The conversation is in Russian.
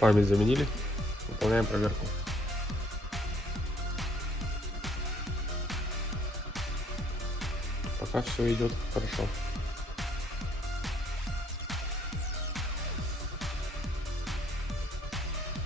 Память заменили. Выполняем проверку. Пока все идет хорошо.